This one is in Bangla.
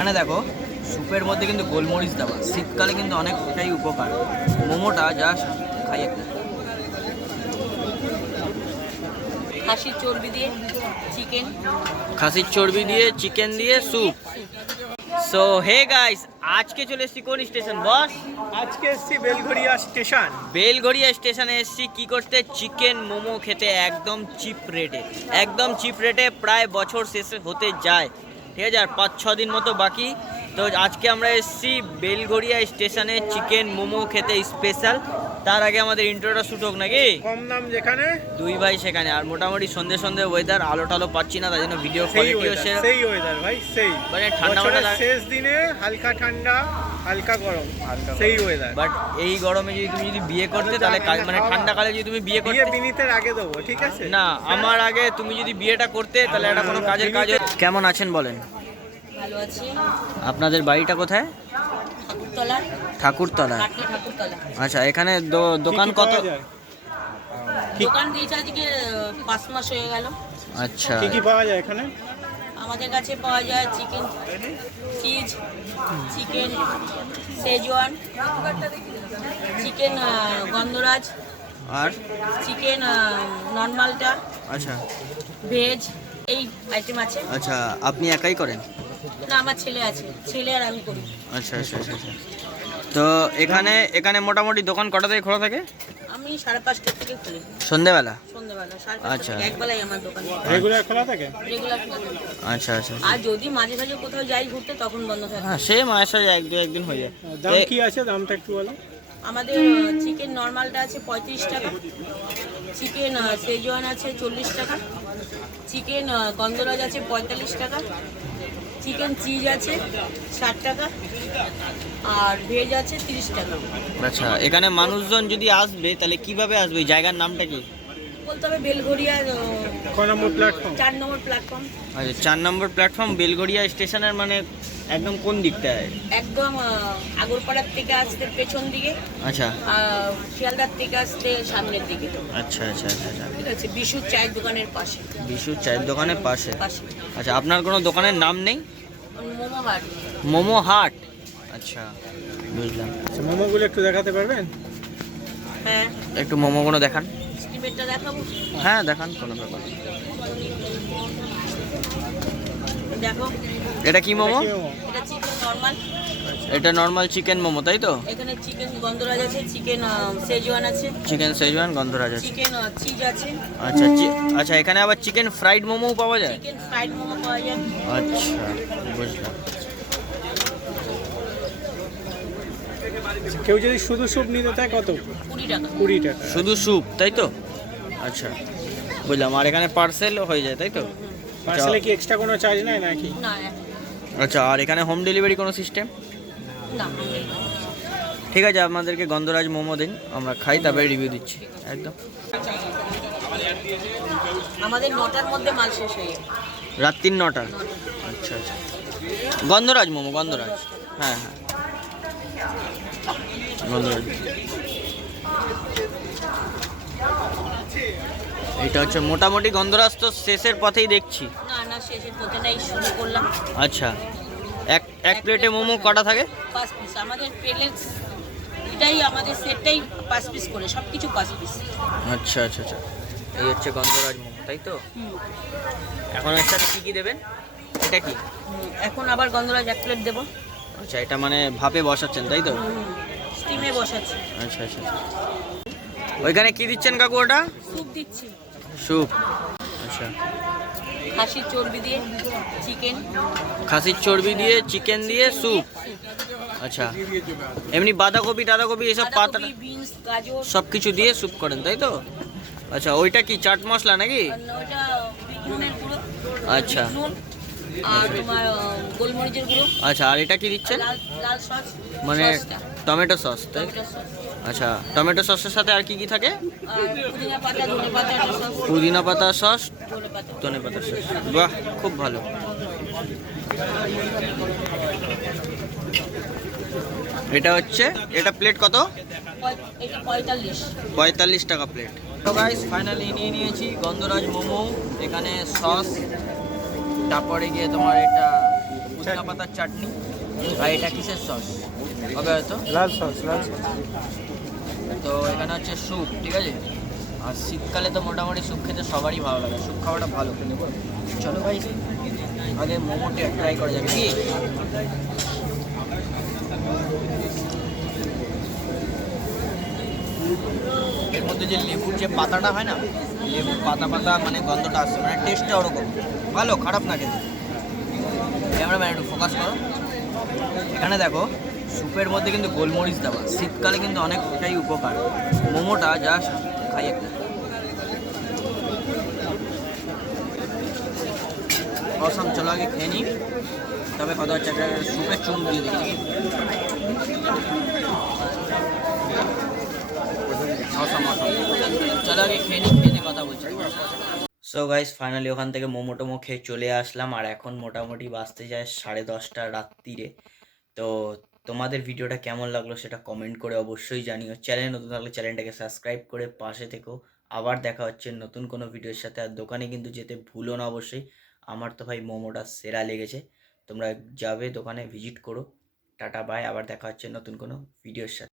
এখানে দেখো স্যুপের মধ্যে কিন্তু গোলমরিচ দেওয়া, শীতকালে কিন্তু অনেকটাই উপকার। মোমোটা জাস্ট খাই একটা। খাসির চর্বি দিয়ে চিকেন, খাসির চর্বি দিয়ে চিকেন দিয়ে স্যুপ। সো হে গাইস, আজকে চলে এসেছি কোন স্টেশন বস? আজকে এসছি বেলঘড়িয়া স্টেশন। বেলঘড়িয়া স্টেশনে এসেছি কি করতে? চিকেন মোমো খেতে। একদম চিপ রেটে, একদম চিপ রেটে। প্রায় বছর শেষে হতে যায়, ঠিক আছে, আর 5-6 দিন মতো বাকি। তো আজকে আমরা এসেছি বেলঘড়িয়া স্টেশনে চিকেন মোমো খেতে স্পেশাল। তার আগে আমাদের ইন্ট্রোটা শুট হোক নাকি? কম দাম যেখানে, দুই ভাই সেখানে। আর মোটামুটি সন্ধে সন্ধে ওয়েদার, আলো টালো পাচ্ছি না, তাই জন্য ভিডিও কোয়ালিটিও সেই ওয়েদার ভাই, সেই মানে ঠান্ডা ঠান্ডা শেষ দিনে হালকা ঠান্ডা হালকা গরম, সেই ওয়েদার। বাট এই গরমে যদি তুমি বিয়ে করতে তাহলে মানে ঠান্ডাকালে যদি তুমি বিয়ে করতে, বিনীতের আগে দেবো, ঠিক আছে? না আমার আগে তুমি যদি বিয়েটা করতে তাহলে এটা কোনো কাজের কাজ। কেমন আছেন বলেন? ভালো আছে। আপনাদের বাড়িটা কোথায়? ঠাকুরতলা। ঠাকুরতলা। ঠাকুরতলা। আচ্ছা, এখানে দোকান কত? দোকান দিয়েছে আজকে 5 মাস হয়ে গেল। আচ্ছা, কি কি পাওয়া যায় এখানে? আমাদের কাছে পাওয়া যায় chicken cheese, chicken schezwan, chicken গন্ধরাজ, আর চিকেন নর্মালটা, আচ্ছা ভেজ, এই আইটেম আছে। আচ্ছা, আপনি একাই করেন? না, আমার ছেলে আছে, ছেলে আর আমি করি। আচ্ছা আচ্ছা আচ্ছা আচ্ছা। তো এখানে মোটামুটি দোকান কটা থেকে খোলা থাকে? আমি 5:30 থেকে খুলি। সন্ধ্যেবেলা? সন্ধ্যাবেলা 5:30 আচ্ছা। থেকে একবেলাই আমার দোকান রেগুলার খোলা থাকে? রেগুলার খোলা থাকে। আচ্ছা আচ্ছা। আর যদি মাঝে মাঝে কোথাও যাই ঘুরতে তখন বন্ধ থাকে। হ্যাঁ, সে মাসে একদিন হয়ে যায়। দাম কি আছে, দামটা একটু বলো। আমাদের চিকেন নর্মালটা আছে 35 টাকা, চিকেন শেজওয়ান আছে 40 টাকা, চিকেন গন্ধরাজ আছে 45 টাকা, চিকেন চিজ আছে 60 টাকা, আর ভেজ আছে 30 টাকা। আচ্ছা, এখানে মানুষজন যদি আসবে তাহলে কিভাবে আসবে? এই জায়গার নামটা কি? বলতে হবে বেলঘড়িয়া কত নম্বর প্ল্যাটফর্ম? 4 নম্বর প্ল্যাটফর্ম। আচ্ছা, 4 নম্বর প্ল্যাটফর্ম বেলঘড়িয়া স্টেশনের মানে একদম কোন দিকটায়? একদম আগরপাড়ার থেকে আসতে পেছন দিকে, আচ্ছা শিয়ালদার থেকে আসতে সামনের দিকে। আচ্ছা আচ্ছা আচ্ছা আচ্ছা। ঠিক আছে, বিশুর চায়ের দোকানের পাশে। বিশুর চায়ের দোকানের পাশে? পাশে। আচ্ছা, আপনার কোনো দোকানের নাম নেই? মোমো হাট। মোমো হাট, আচ্ছা বুঝলাম। আচ্ছা, মোমোগুলো একটু দেখাতে পারবেন? হ্যাঁ, একটু মোমোগুলো দেখান। স্টিমেরটা দেখাবো? হ্যাঁ দেখান, কোনো ব্যাপার। দেখো, এটা কি মোমো? কি মোমো? এটা চিকেন নর্মাল। এটা নর্মাল চিকেন মোমো তাই তো? এখানে চিকেন গন্ধরাজ আছে, চিকেন শেজওয়ান আছে, চিকেন শেজওয়ান গন্ধরাজ আছে। চিকেন চিজ আছে। আচ্ছা আচ্ছা, এখানে আবার চিকেন ফ্রাইড মোমো পাওয়া যায়? চিকেন ফ্রাইড মোমো পাওয়া যায়। আচ্ছা বুঝলাম। কেউ যদি শুধু স্যুপ নিতে চায় কত? 20 টাকা। 20 টাকা। শুধু স্যুপ তাই তো? আচ্ছা বুঝলাম। আর এখানে পার্সেলও হয়ে যায় তাই তো? পার্সেলে কি এক্সট্রা কোনো চার্জ নেয় নাকি? না আচ্ছা, আর এখানে হোম ডেলিভারি কোনো সিস্টেম? না। ঠিক আছে, আপনাদেরকে গন্ধরাজ মোমো দিন, আমরা খাই তারপরে রিভিউ দিচ্ছি একদম। আমাদের 9টার মধ্যে মাল শেষ হয়ে যায়। রাত্রি 9টা? আচ্ছা আচ্ছা। গন্ধরাজ মোমো, গন্ধরাজ, হ্যাঁ হ্যাঁ গন্ধরাজ। এটা হচ্ছে মোটামুটি গন্ধরাজ তো শেষের পথেই দেখছি। না না, শেষের পথে নাই, শুরু করলাম। আচ্ছা, এক প্লেটে মোমো কটা থাকে? 5 পিস। আমাদের প্লেট এটাই, আমাদের সেটটাই 5 পিস করে, সব কিছু 5 পিস। আচ্ছা আচ্ছা আচ্ছা। এই হচ্ছে গন্ধরাজ মোমো তাই তো? এখন এর সাথে কী কী দেবেন? এটা কি? এখন আবার গন্ধরাজ 1 প্লেট দেবো। আচ্ছা, এটা মানে ভাপে বসাচ্ছেন তাই তো? স্টিমে বসাচ্ছি। আচ্ছা আচ্ছা। ওইখানে কি দিচ্ছেন কাকু ওটা? স্যুপ দিচ্ছি। স্যুপ, আচ্ছা। খাসির চর্বি দিয়ে চিকেন। খাসির চর্বি দিয়ে চিকেন দিয়ে স্যুপ, আচ্ছা। এমনি বাঁধাকপি টাধাকপি এসব পাতা বিনস, গাজর সব কিছু দিয়ে স্যুপ করেন তাই তো? আচ্ছা, ওইটা কি চাট মশলা নাকি? আর ওটা বিটনুনের গুঁড়ো। আচ্ছা বিটনুন আর তোমার গোলমরিচের গুঁড়ো। আচ্ছা, আর এটা কি দিচ্ছেন? লাল লাল সস, মানে সসটা, টমেটো সস তাই? Tomato sauce. আচ্ছা, টমেটো সসের সাথে আর কি কি থাকে? আর পুদিনা পাতা, ধনে পাতা সস। পুদিনা পাতা সস, ধনে পাতা। ধনে পাতা সস, বাহ খুব ভালো। এটা হচ্ছে, এটা প্লেট কত? এটা 45। 45 টাকা প্লেট। তো গাইস, ফাইনালি নিয়ে নিয়েছি গন্ধরাজ মোমো। এখানে সস, তারপরে গিয়ে তোমার এটা পুদিনা পাতার চাটনি, আর এটা কিসের সস হবে হয়তো। লাল সস লাল সস। তো এখানে হচ্ছে স্যুপ, ঠিক আছে। আর শীতকালে তো মোটামুটি স্যুপ খেতে সবারই ভালো লাগে, স্যুপ খাওয়াটা ভালো। চলো ভাই আগে মোমোটা ট্রাই করা যাবে কি। এর মধ্যে যে লেবুর যে পাতাটা হয় না, লেবুর পাতা পাতা মানে গন্ধটা আসছে, মানে টেস্টটা ওরকম ভালো, খারাপ না খেতে। ক্যামেরাম্যান একটু ফোকাস করো। এখানে দেখো স্যুপের মধ্যে কিন্তু গোলমরিচ দেওয়া, শীতকালে কিন্তু অনেকটাই উপকার। মোমোটা জাস্ট খাই একটা। অসম, চলো আগে খেয়ে নিই, তবে কথা হচ্ছে একটা স্যুপের চুন দিয়ে দিই নাকি। অসম অসম, চলো আগে খেয়ে নিই, খেয়ে কথা বলছি। সো গাইস ফাইনালি ওখান থেকে মোমো টোমো খেয়ে চলে আসলাম, আর এখন মোটামুটি বাজতে যায় 10:30 রাত্রিরে। তো তোমাদের ভিডিওটা কেমন লাগলো সেটা কমেন্ট করে অবশ্যই জানিও। চ্যানেল নতুন থাকলে চ্যানেলটাকে সাবস্ক্রাইব করে পাশে থেকো। আবার দেখা হচ্ছে নতুন কোনো ভিডিওর সাথে। আর দোকানে কিন্তু যেতে ভুলো না অবশ্যই। আমার তো ভাই মোমোটা সেরা লেগেছে, তোমরা যাবে দোকানে ভিজিট করো। টাটা বাই, আবার দেখা হচ্ছে নতুন কোনো ভিডিওর সাথে।